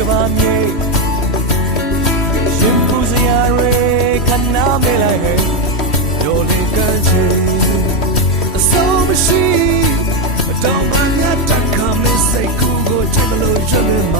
ကဘာမြေရှင်ပူစရာရေခဏမေးလိုက်ဟဲ့ဒေါ်လေးကချေအဆုံးမရှိအတောင်မှရတတ်ခါမစိတ်ကူကိုချစ်လို့ရမယ်